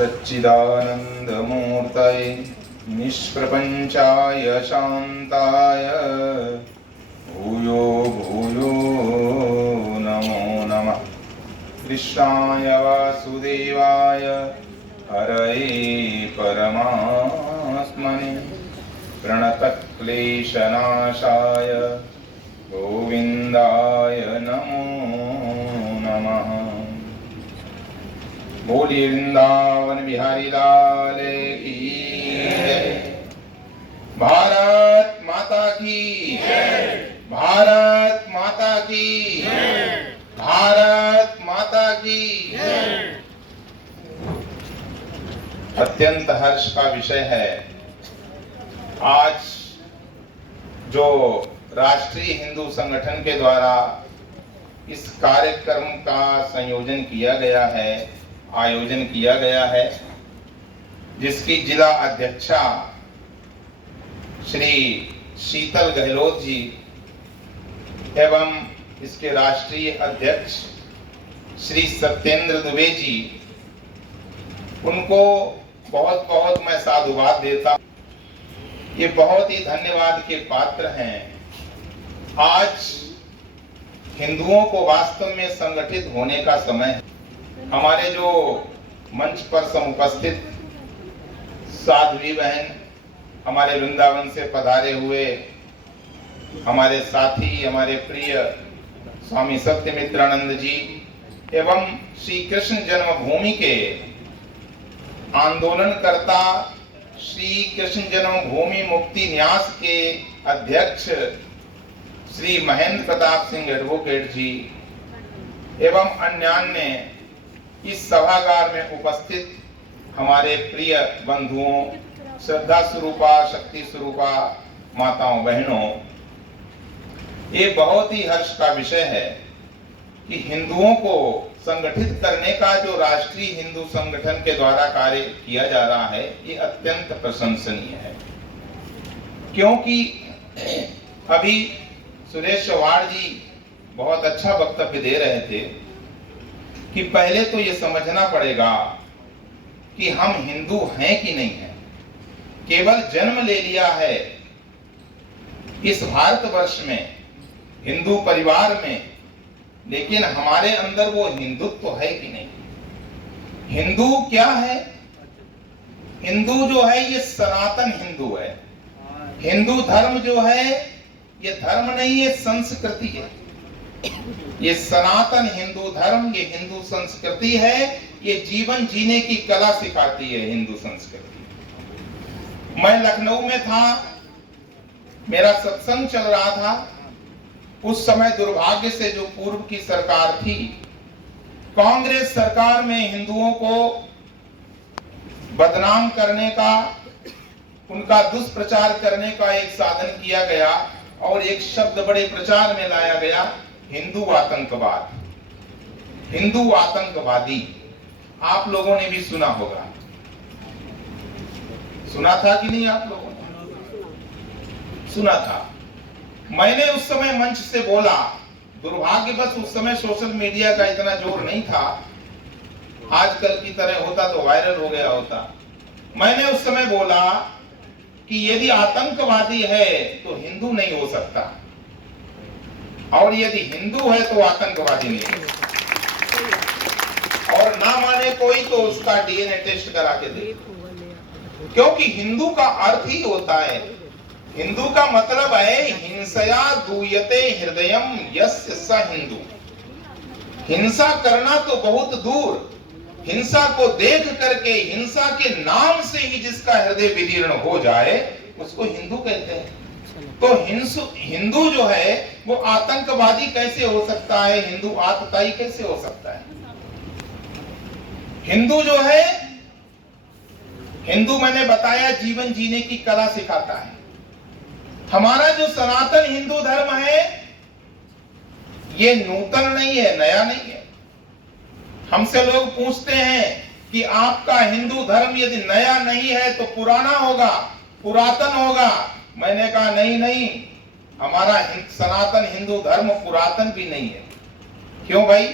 सच्चिदानन्दमूर्तये निष्प्रपञ्चाय शान्ताय भूयो भूयो नमो नमः। कृष्णाय वासुदेवाय हरये परमात्मने प्रणतक्लेशनाशाय गोविन्दाय नमो नमः। बोलिए वृंदावन बिहारी लाल की जय। भारत माता की जय। भारत माता की जय। भारत माता की जय। अत्यंत हर्ष का विषय है आज जो राष्ट्रीय हिंदू संगठन के द्वारा इस कार्यक्रम का आयोजन किया गया है, जिसकी जिला अध्यक्षा श्री शीतल गहलोत जी एवं इसके राष्ट्रीय अध्यक्ष श्री सत्येंद्र दुबे जी, उनको बहुत बहुत मैं साधुवाद देता हूं। ये बहुत ही धन्यवाद के पात्र हैं। आज हिंदुओं को वास्तव में संगठित होने का समय है। हमारे जो मंच पर समुपस्थित साध्वी बहन, हमारे वृंदावन से पधारे हुए हमारे साथी, हमारे प्रिय स्वामी सत्यमित्रानंद जी एवं श्री कृष्ण जन्मभूमि के आंदोलनकर्ता श्री कृष्ण जन्मभूमि मुक्ति न्यास के अध्यक्ष श्री महेंद्र प्रताप सिंह एडवोकेट जी एवं अन्यान्य इस सभागार में उपस्थित हमारे प्रिय बंधुओं, श्रद्धा स्वरूपा, शक्ति स्वरूपा माताओं बहनों, ये बहुत ही हर्ष का विषय है कि हिंदुओं को संगठित करने का जो राष्ट्रीय हिंदू संगठन के द्वारा कार्य किया जा रहा है, ये अत्यंत प्रशंसनीय है। क्योंकि अभी सुरेश चौहान जी बहुत अच्छा वक्तव्य दे रहे थे कि पहले तो ये समझना पड़ेगा कि हम हिंदू हैं कि नहीं हैं। केवल जन्म ले लिया है इस भारतवर्ष में, हिंदू परिवार में, लेकिन हमारे अंदर वो हिंदुत्व है कि नहीं। हिंदू क्या है? हिंदू जो है ये सनातन हिंदू है। हिंदू धर्म जो है ये धर्म नहीं, ये संस्कृति है। ये सनातन हिंदू धर्म, ये हिंदू संस्कृति है। ये जीवन जीने की कला सिखाती है हिंदू संस्कृति। मैं लखनऊ में था, मेरा सत्संग चल रहा था। उस समय दुर्भाग्य से जो पूर्व की सरकार थी, कांग्रेस सरकार में हिंदुओं को बदनाम करने का, उनका दुष्प्रचार करने का एक साधन किया गया और एक शब्द बड़े प्रचार में लाया गया, हिंदू आतंकवाद, हिंदू आतंकवादी। आप लोगों ने भी सुना होगा, सुना था कि नहीं? आप लोगों ने सुना था। मैंने उस समय मंच से बोला, दुर्भाग्यवश उस समय सोशल मीडिया का इतना जोर नहीं था, आजकल की तरह होता तो वायरल हो गया होता। मैंने उस समय बोला कि यदि आतंकवादी है तो हिंदू नहीं हो सकता, और यदि हिंदू है तो आतंकवादी नहीं है। और ना माने कोई तो उसका डीएनए टेस्ट करा के दे, क्योंकि हिंदू का अर्थ ही होता है, हिंदू का मतलब है हिंसया दूयते हृदयम यस्य स हिंदू। हिंसा करना तो बहुत दूर, हिंसा को देख करके, हिंसा के नाम से ही जिसका हृदय विदीर्ण हो जाए उसको हिंदू कहते हैं। तो हिंदू जो है वो आतंकवादी कैसे हो सकता है? हिंदू आतताई कैसे हो सकता है? हिंदू जो है, हिंदू मैंने बताया जीवन जीने की कला सिखाता है। हमारा जो सनातन हिंदू धर्म है ये नूतन नहीं है, नया नहीं है। हमसे लोग पूछते हैं कि आपका हिंदू धर्म यदि नया नहीं है तो पुराना होगा, पुरातन होगा। मैंने कहा नहीं, हमारा सनातन हिंदू धर्म पुरातन भी नहीं है। क्यों भाई?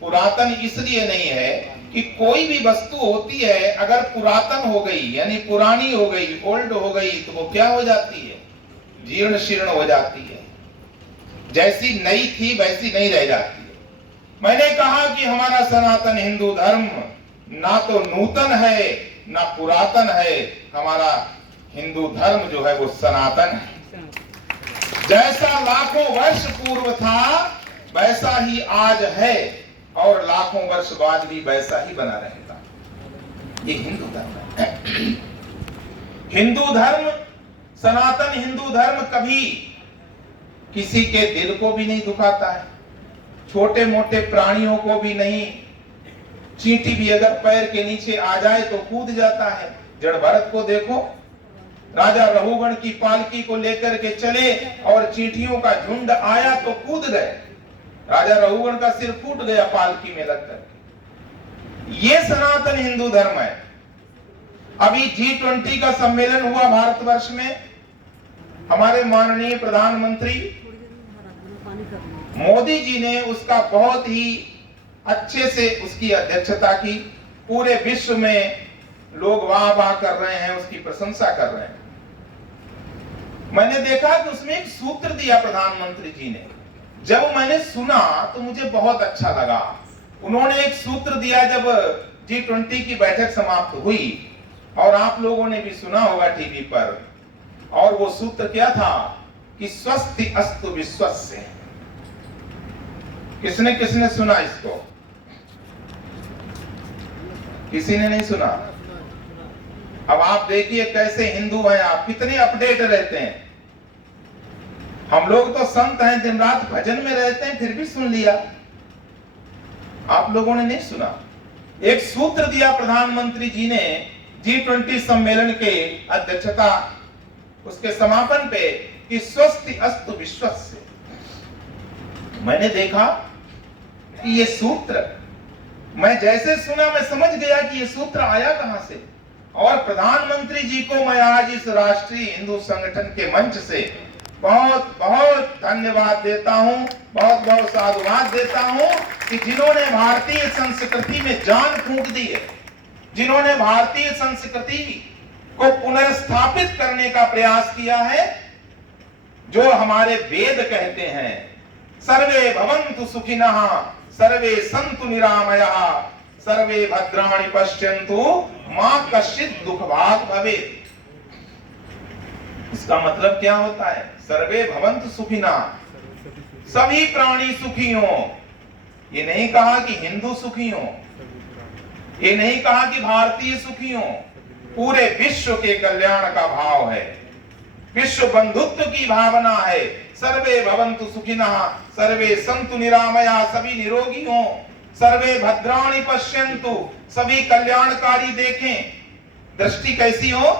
पुरातन इसलिए नहीं है कि कोई भी वस्तु होती है अगर पुरातन हो गई यानी पुरानी हो गई, ओल्ड हो गई, तो वो क्या हो जाती है? जीर्ण शीर्ण हो जाती है। जैसी नई थी वैसी नहीं रह जाती है। मैंने कहा कि हमारा सनातन हिंदू धर्म ना तो नूतन है ना पुरातन है, हमारा हिंदू धर्म जो है वो सनातन है। जैसा लाखों वर्ष पूर्व था वैसा ही आज है और लाखों वर्ष बाद भी वैसा ही बना रहेगा। ये हिंदू धर्म है। हिंदू धर्म, सनातन हिंदू धर्म कभी किसी के दिल को भी नहीं दुखाता है, छोटे मोटे प्राणियों को भी नहीं। चींटी भी अगर पैर के नीचे आ जाए तो कूद जाता है। जड़ भरत को देखो, राजा रघुगण की पालकी को लेकर के चले और चींटियों का झुंड आया तो कूद गए। राजा रघुगण का सिर फूट गया पालकी में लगकर। ये सनातन हिंदू धर्म है। अभी G20 का सम्मेलन हुआ भारतवर्ष में। हमारे माननीय प्रधानमंत्री मोदी जी ने उसका बहुत ही अच्छे से उसकी अध्यक्षता की। पूरे विश्व में लोग वाह वाह कर रहे हैं, उसकी प्रशंसा कर रहे हैं। मैंने देखा कि उसमें एक सूत्र दिया प्रधानमंत्री जी ने। जब मैंने सुना तो मुझे बहुत अच्छा लगा। उन्होंने एक सूत्र दिया जब G20 की बैठक समाप्त हुई, और आप लोगों ने भी सुना होगा टीवी पर। और वो सूत्र क्या था कि स्वस्ति अस्तु विश्वस्य। किसने किसने सुना इसको? किसी ने नहीं सुना। अब आप देखिए कैसे हिंदू हैं आप, कितने अपडेट रहते हैं। हम लोग तो संत हैं, दिन रात भजन में रहते हैं, फिर भी सुन लिया। आप लोगों ने नहीं सुना। एक सूत्र दिया प्रधानमंत्री जी ने G20 सम्मेलन के अध्यक्षता, उसके समापन पे, कि स्वस्ति अस्तु विश्वस्य। मैंने देखा कि ये सूत्र, मैं जैसे सुना मैं समझ गया कि ये सूत्र आया कहां से। और प्रधानमंत्री जी को मैं आज इस राष्ट्रीय हिंदू संगठन के मंच से बहुत बहुत धन्यवाद देता हूं, बहुत बहुत साधुवाद देता हूं कि जिन्होंने भारतीय संस्कृति में जान फूंक दी है, जिन्होंने भारतीय संस्कृति को पुनर्स्थापित करने का प्रयास किया है। जो हमारे वेद कहते हैं, सर्वे भवन्तु सुखिनः, सर्वे सन्तु निरामयाः, सर्वे भद्राणि पश्यन्तु मा कश्चित् दुःखभाग् भवेत्। इसका मतलब क्या होता है? सर्वे भवन्तु सुखिनः, सभी प्राणी सुखी हो। ये नहीं कहा कि हिंदू सुखी हो, ये नहीं कहा कि भारतीय सुखी हो। पूरे विश्व के कल्याण का भाव है, विश्व बंधुत्व की भावना है। सर्वे भवन्तु सुखिनः, सर्वे सन्तु निरामया, सभी निरोगी हो। सर्वे भद्राणि पश्यन्तु, सभी कल्याणकारी देखें। दृष्टि कैसी हो?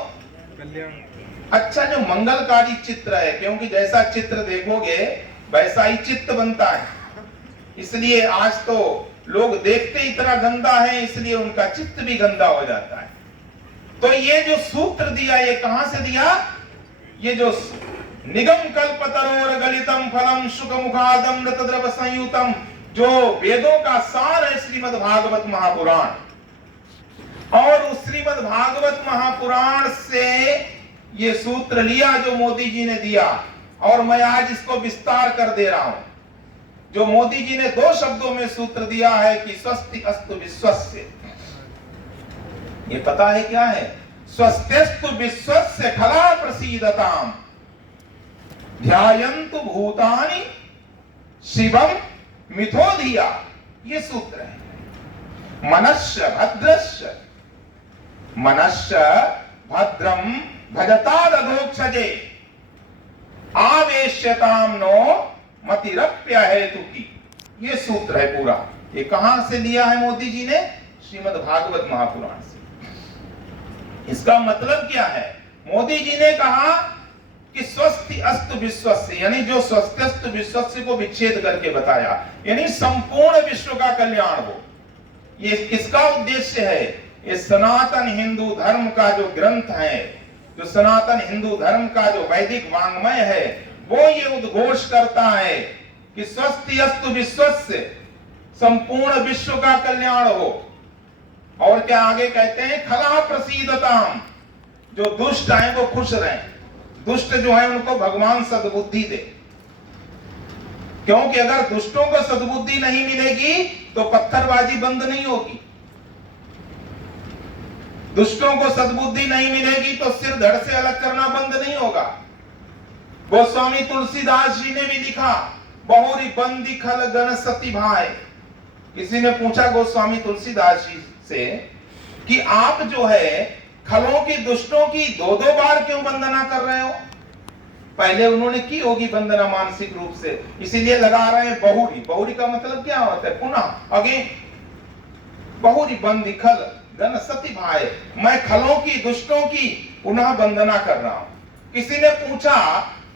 कल्याण। अच्छा, जो मंगलकारी चित्र है, क्योंकि जैसा चित्र देखोगे वैसा ही चित्त बनता है। इसलिए आज तो लोग देखते इतना गंदा है, इसलिए उनका चित्त भी गंदा हो जाता है। तो ये जो सूत्र दिया, ये कहां से दिया? ये जो निगम कल्पतरोर गलितम फलम शुक मुखादमृत द्रव संयुतम, जो वेदों का सार है श्रीमद् भागवत महापुराण। और उस श्रीमद् भागवत महापुराण से ये सूत्र लिया जो मोदी जी ने दिया, और मैं आज इसको विस्तार कर दे रहा हूं। जो मोदी जी ने 2 शब्दों में सूत्र दिया है कि स्वस्ति अस्तु विश्वस्य। ये पता है क्या है? स्वस्त्यस्तु विश्वस्य खला प्रसीदताम, ध्यायन्तु भूतानि शिवम मिथो धिया। ये सूत्र है। मनस्य भद्रस्य, मनस्य भद्रम भजता रघोक्षजे, आवेश्यताम नो मतिरप्य हेतु की। ये सूत्र है पूरा। ये कहां से लिया है मोदी जी ने? श्रीमद् भागवत महापुराण से। इसका मतलब क्या है? मोदी जी ने कहा कि स्वस्ति अस्तु विश्वस्य, यानी जो स्वस्त्यस्तु विश्वस्य को विच्छेद करके बताया, यानी संपूर्ण विश्व का कल्याण हो। ये किसका उद्देश्य है? ये सनातन हिंदू धर्म का जो ग्रंथ है, जो सनातन हिंदू धर्म का जो वैदिक वांग्मय है, वो ये उद्घोष करता है कि स्वस्ति अस्तु विश्वस्य, संपूर्ण विश्व का कल्याण हो। और क्या आगे कहते हैं, खला प्रसीदताम, जो दुष्ट हैं वो खुश रहें, दुष्ट जो है उनको भगवान सद्बुद्धि दे। क्योंकि अगर दुष्टों को सद्बुद्धि नहीं मिलेगी तो पत्थरबाजी बंद नहीं होगी, दुष्टों को सद्बुद्धि नहीं मिलेगी तो सिर धड़ से अलग करना बंद नहीं होगा। गोस्वामी तुलसीदास जी ने भी लिखा, बहुरी बंदी खल गण सती भाई। किसी ने पूछा गोस्वामी तुलसीदास जी से कि आप जो है खलों की, दुष्टों की दो दो बार क्यों वंदना कर रहे हो? पहले उन्होंने की होगी वंदना मानसिक रूप से, इसीलिए लगा रहे हैं बहुरी। बहुरी का मतलब क्या होता है? पुनः, अगेन। बहुरी बंदी खल गण सती भाई, मैं खलों की, दुष्टों की पुनः वंदना कर रहा हूं। किसी ने पूछा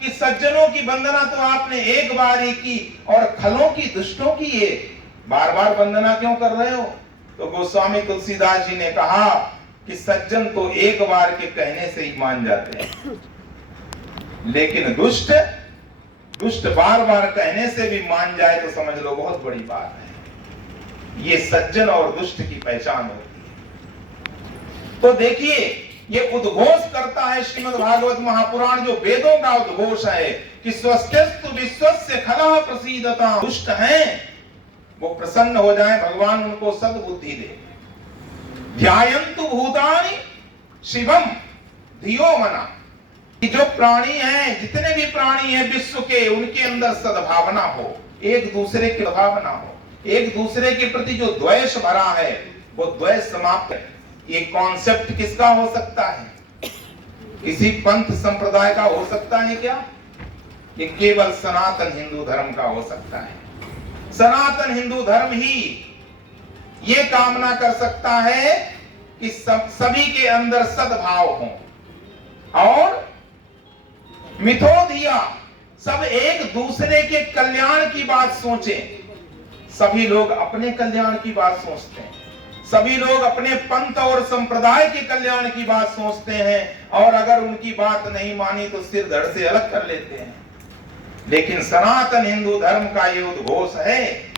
कि सज्जनों की वंदना तो आपने एक बार ही की और खलों की, दुष्टों की ये बार बार वंदना क्यों कर रहे हो? तो गोस्वामी तुलसीदास जी ने कहा कि सज्जन तो एक बार के कहने से ही मान जाते हैं, लेकिन दुष्ट बार बार कहने से भी मान जाए तो समझ लो बहुत बड़ी बात है। ये सज्जन और दुष्ट की पहचान होती है। तो देखिए, ये उद्घोष करता है श्रीमद् भागवत महापुराण, जो वेदों का उद्घोष है कि स्वस्तिस्तु विश्वस्य खलः प्रसीदता, दुष्ट हैं वो प्रसन्न हो जाएं, भगवान उनको सद्बुद्धि दे। ध्यायन्तु भूतानि शिवम धियो मना, कि जो प्राणी हैं, जितने भी प्राणी हैं विश्व के, उनके अंदर सद्भावना हो, एक दूसरे की भावना हो, एक दूसरे के प्रति जो द्वेष भरा है वो द्वेष समाप्त है। ये कॉन्सेप्ट किसका हो सकता है? किसी पंथ संप्रदाय का हो सकता है क्या? ये केवल सनातन हिंदू धर्म का हो सकता है। सनातन हिंदू धर्म ही ये कामना कर सकता है कि सभी के अंदर सद्भाव हो और मिथोधिया, सब एक दूसरे के कल्याण की बात सोचें। सभी लोग अपने कल्याण की बात सोचते हैं, सभी लोग अपने पंथ और संप्रदाय के कल्याण की बात सोचते हैं, और अगर उनकी बात नहीं मानी तो सिर धड़ से अलग कर लेते हैं। लेकिन सनातन हिंदू धर्म का ये उद्घोष है।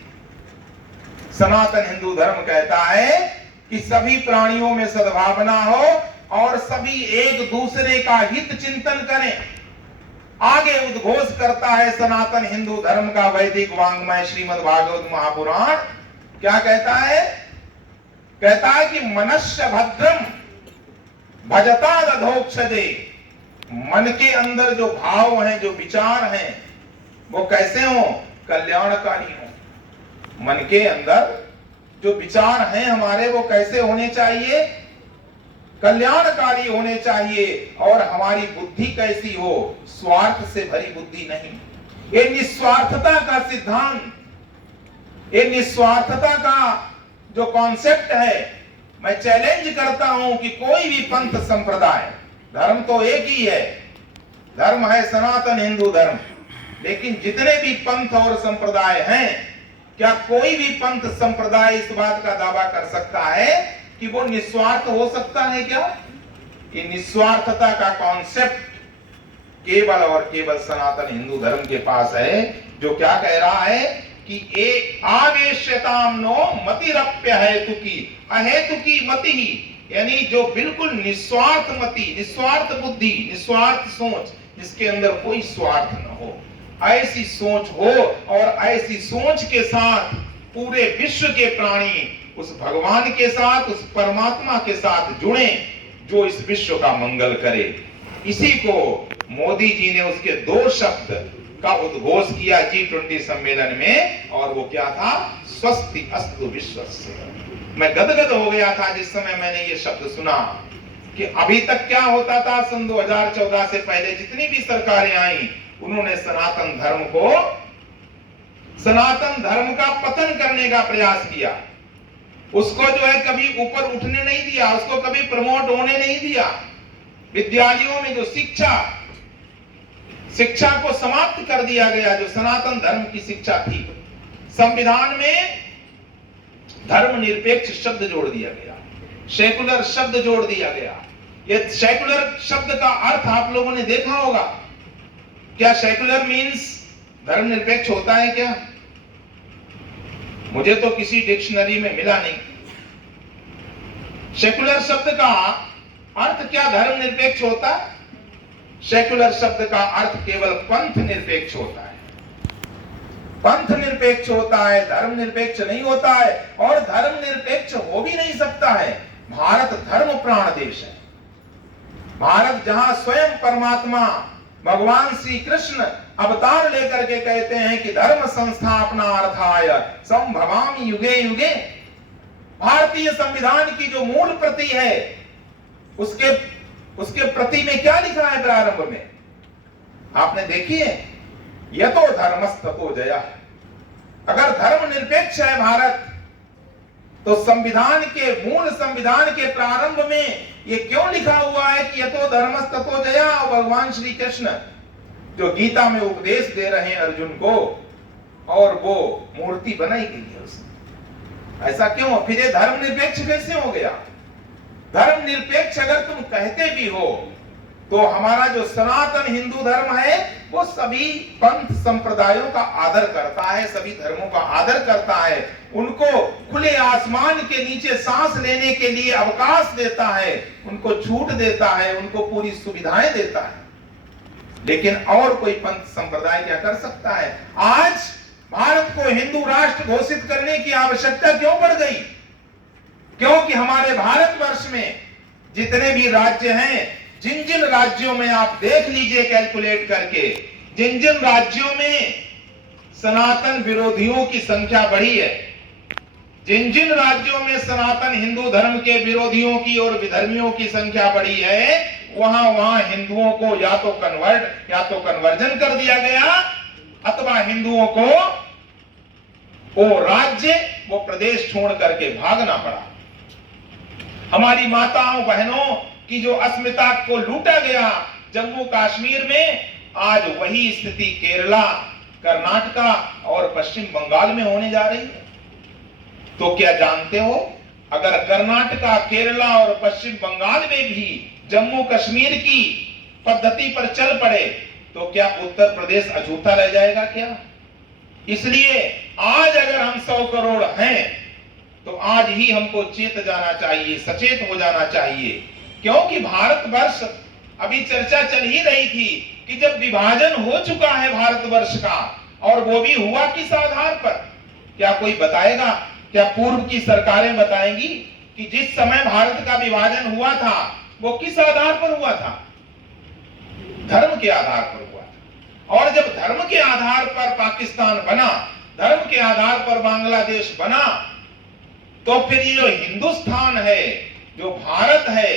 सनातन हिंदू धर्म कहता है कि सभी प्राणियों में सद्भावना हो और सभी एक दूसरे का हित चिंतन करें। आगे उद्घोष करता है सनातन हिंदू धर्म का वैदिक वांग्मय श्रीमद् भागवत महापुराण। क्या कहता है? कहता है कि मनस्य भद्रम भजता दधोक्षदे, मन के अंदर जो भाव हैं, जो विचार हैं, वो कैसे हो? कल्याणकारी हो। मन के अंदर जो विचार हैं हमारे, वो कैसे होने चाहिए? कल्याणकारी होने चाहिए। और हमारी बुद्धि कैसी हो? स्वार्थ से भरी बुद्धि नहीं। ये निस्वार्थता का सिद्धांत, ये निस्वार्थता का जो कॉन्सेप्ट है, मैं चैलेंज करता हूं कि कोई भी पंथ संप्रदाय, धर्म तो एक ही है, धर्म है सनातन हिंदू धर्म, लेकिन जितने भी पंथ और संप्रदाय हैं, क्या कोई भी पंथ संप्रदाय इस बात का दावा कर सकता है कि वो निस्वार्थ हो सकता है क्या? ये निस्वार्थता का कॉन्सेप्ट केवल और केवल सनातन हिंदू धर्म के पास है, जो क्या कह रहा है कि ए आवेश्यताम नो मतिरप्य हेतुकी अहेतुकी मति ही, यानी जो बिल्कुल निस्वार्थ मति, निस्वार्थ बुद्धि, निस्वार्थ सोच, जिसके अंदर कोई स्वार्थ न हो, ऐसी सोच हो और ऐसी सोच के साथ पूरे विश्व के प्राणी उस भगवान के साथ, उस परमात्मा के साथ जुड़े जो इस विश्व का मंगल करे। इसी को मोदी जी ने उसके 2 शब्द का उद्घोष किया G20 सम्मेलन में, और वो क्या था? स्वस्ति अस्तु विश्वस्य। मैं गदगद हो गया था जिस समय मैंने ये शब्द सुना कि अभी तक क्या होता था। सन 2014 से पहले जितनी भी सरकारें आई, उन्होंने सनातन धर्म को, सनातन धर्म का पतन करने का प्रयास किया। उसको जो है कभी ऊपर उठने नहीं दिया, उसको कभी प्रमोट होने नहीं दिया। विद्यालयों में जो शिक्षा को समाप्त कर दिया गया, जो सनातन धर्म की शिक्षा थी। संविधान में धर्मनिरपेक्ष शब्द जोड़ दिया गया, सेकुलर शब्द जोड़ दिया गया। ये सेकुलर शब्द का अर्थ आप लोगों ने देखा होगा। क्या सेकुलर मीन्स धर्मनिरपेक्ष होता है क्या? मुझे तो किसी डिक्शनरी में मिला नहीं। सेकुलर शब्द का अर्थ क्या धर्मनिरपेक्ष होता है? सेकुलर शब्द का अर्थ केवल पंथ निरपेक्ष होता है, पंथ निरपेक्ष होता है, धर्म निरपेक्ष नहीं होता है, और धर्म निरपेक्ष हो भी नहीं सकता है। भारत धर्म प्राण देश है। भारत जहां स्वयं परमात्मा भगवान श्री कृष्ण अवतार लेकर के कहते हैं कि धर्म संस्थापनार्थाय संभवामि युगे युगे। भारतीय संविधान की जो मूल प्रति है उसके प्रति में क्या लिखा है? प्रारंभ में आपने देखिए, यतो धर्मस्ततो जयः। अगर धर्म निरपेक्ष है भारत, तो संविधान के मूल संविधान के प्रारंभ में ये क्यों लिखा हुआ है कि यतो धर्मस्ततो जयः? और भगवान श्री कृष्ण जो गीता में उपदेश दे रहे हैं अर्जुन को, और वो मूर्ति बनाई गई है उसने। ऐसा क्यों? फिर ये धर्म निरपेक्ष कैसे हो गया? धर्म निरपेक्ष अगर तुम कहते भी हो तो हमारा जो सनातन हिंदू धर्म है वो सभी पंथ संप्रदायों का आदर करता है, सभी धर्मों का आदर करता है, उनको खुले आसमान के नीचे सांस लेने के लिए अवकाश देता है, उनको छूट देता है, उनको पूरी सुविधाएं देता है। लेकिन और कोई पंथ संप्रदाय क्या कर सकता है? आज भारत को हिंदू राष्ट्र घोषित करने की आवश्यकता क्यों पड़ गई? क्योंकि हमारे भारतवर्ष में जितने भी राज्य हैं, जिन जिन राज्यों में आप देख लीजिए कैलकुलेट करके, जिन जिन राज्यों में सनातन विरोधियों की संख्या बढ़ी है, जिन जिन राज्यों में सनातन हिंदू धर्म के विरोधियों की और विधर्मियों की संख्या बढ़ी है, वहां हिंदुओं को या तो कन्वर्जन कर दिया गया, अथवा हिंदुओं को वो राज्य, वो प्रदेश छोड़ करके भागना पड़ा। हमारी माताओं बहनों की जो अस्मिता को लूटा गया जम्मू कश्मीर में, आज वही स्थिति केरला, कर्नाटका और पश्चिम बंगाल में होने जा रही है। तो क्या जानते हो, अगर कर्नाटका, केरला और पश्चिम बंगाल में भी जम्मू कश्मीर की पद्धति पर चल पड़े तो क्या उत्तर प्रदेश अछूता रह जाएगा क्या? इसलिए आज अगर हम 100 करोड़ हैं तो आज ही हमको चेत जाना चाहिए, सचेत हो जाना चाहिए। क्योंकि भारतवर्ष, अभी चर्चा चल ही रही थी कि जब विभाजन हो चुका है भारतवर्ष का, और वो भी हुआ किस आधार पर? क्या कोई बताएगा? क्या पूर्व की सरकारें बताएंगी कि जिस समय भारत का विभाजन हुआ था वो किस आधार पर हुआ था? धर्म के आधार पर हुआ था। और जब धर्म के आधार पर पाकिस्तान बना, धर्म के आधार पर बांग्लादेश बना, तो फिर ये जो हिंदुस्तान है, जो भारत है,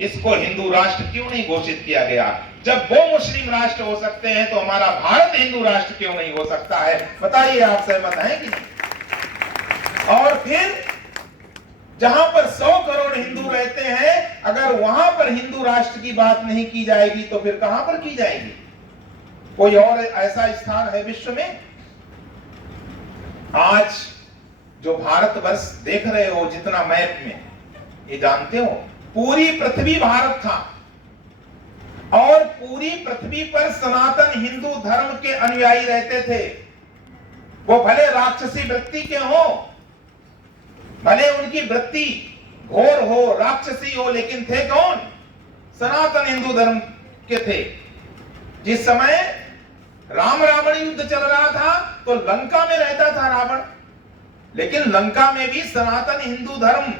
इसको हिंदू राष्ट्र क्यों नहीं घोषित किया गया? जब वो मुस्लिम राष्ट्र हो सकते हैं तो हमारा भारत हिंदू राष्ट्र क्यों नहीं हो सकता है? बताइए, आप सहमत हैं कि नहीं? और फिर जहां पर 100 करोड़ हिंदू रहते हैं, अगर वहां पर हिंदू राष्ट्र की बात नहीं की जाएगी तो फिर कहां पर की जाएगी? कोई और ऐसा स्थान है विश्व में? आज जो भारतवर्ष देख रहे हो जितना मैप में, ये जानते हो पूरी पृथ्वी भारत था, और पूरी पृथ्वी पर सनातन हिंदू धर्म के अनुयायी रहते थे। वो भले राक्षसी वृत्ति के हो, भले उनकी वृत्ति घोर हो, राक्षसी हो, लेकिन थे कौन? सनातन हिंदू धर्म के थे। जिस समय राम रावण युद्ध चल रहा था तो लंका में रहता था रावण, लेकिन लंका में भी सनातन हिंदू धर्म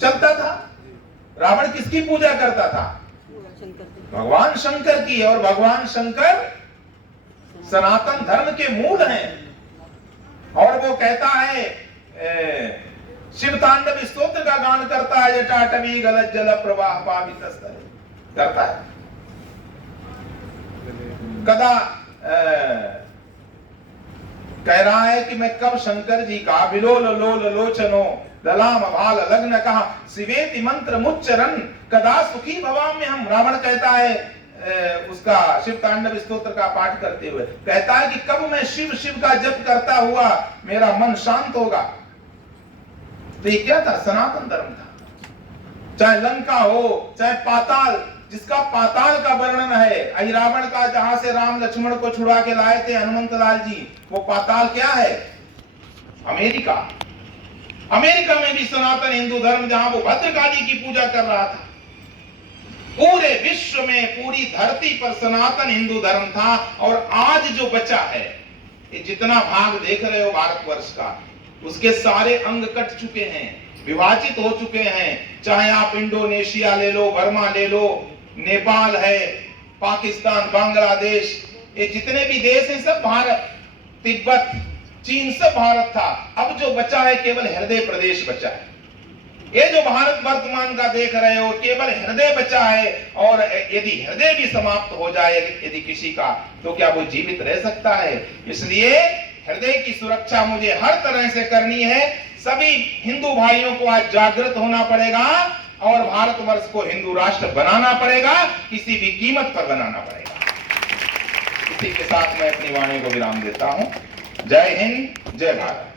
चलता था। रावण किसकी पूजा करता था? भगवान शंकर की। और भगवान शंकर सनातन धर्म के मूल हैं। और वो कहता है, शिव तांडव स्तोत्र का गान करता है, जटाटवी गलत जल प्रवाह पावित करता है। कदा कह रहा है कि मैं कब शंकर जी का विलोल लोल लोचनो ललाम भाल लग्न कहा शिवेति मंत्र मुच्चरन कदा सुखी भवाम में हम। रावण कहता है उसका शिव तांडव स्तोत्र का पाठ करते हुए, कहता है कि कब मैं शिव शिव का जप करता हुआ मेरा मन शांत होगा। तो ये क्या था? सनातन धर्म था। चाहे लंका हो, चाहे पाताल, जिसका पाताल का वर्णन है, अहिरावण का, जहां से राम लक्ष्मण को छुड़ा के लाए थे हनुमंत लाल जी, वो पाताल क्या है? अमेरिका। अमेरिका में भी सनातन हिंदू धर्म, जहां वो भद्रकाली की पूजा कर रहा था, पूरे विश्व में, पूरी धरती पर सनातन हिंदू धर्म था। और आज जो बचा है, ये जितना भाग देख रहे हो भारतवर्ष का, उसके सारे अंग कट चुके हैं, विभाजित हो चुके हैं। चाहे आप इंडोनेशिया ले लो, बर्मा ले लो, नेपाल है, पाकिस्तान, बांग्लादेश, ये जितने भी देश हैं सब भारत, तिब्बत, चीन सब भारत था। अब जो बचा है केवल हृदय प्रदेश बचा है। ये जो भारत वर्तमान का देख रहे हो, केवल हृदय बचा है। और यदि हृदय भी समाप्त हो जाए यदि किसी का, तो क्या वो जीवित रह सकता है? इसलिए हृदय की सुरक्षा मुझे हर तरह से करनी है। सभी हिंदू भाइयों को आज जागृत होना पड़ेगा और भारतवर्ष को हिंदू राष्ट्र बनाना पड़ेगा, किसी भी कीमत पर बनाना पड़ेगा। इसी के साथ मैं अपनी वाणी को विराम देता हूं। जय हिंद, जय भारत।